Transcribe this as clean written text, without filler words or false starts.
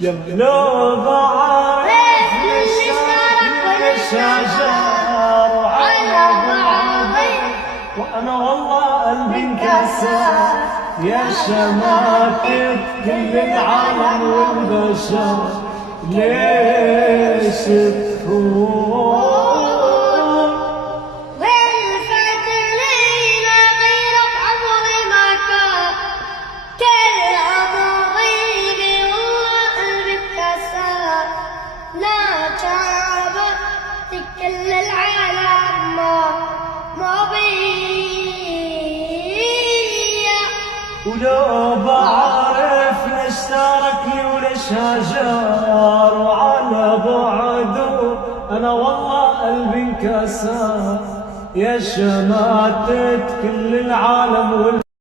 لو بعرف الشجر وعلى بعضي وانا والله قلبي انكسر يا شماتة كل العالم والبشر ليش تخون كل العالم ما بيا ولو بعرف ليش تركني وليش هجر وعلى بعده انا والله قلبي انكسر يا شماتة كل العالم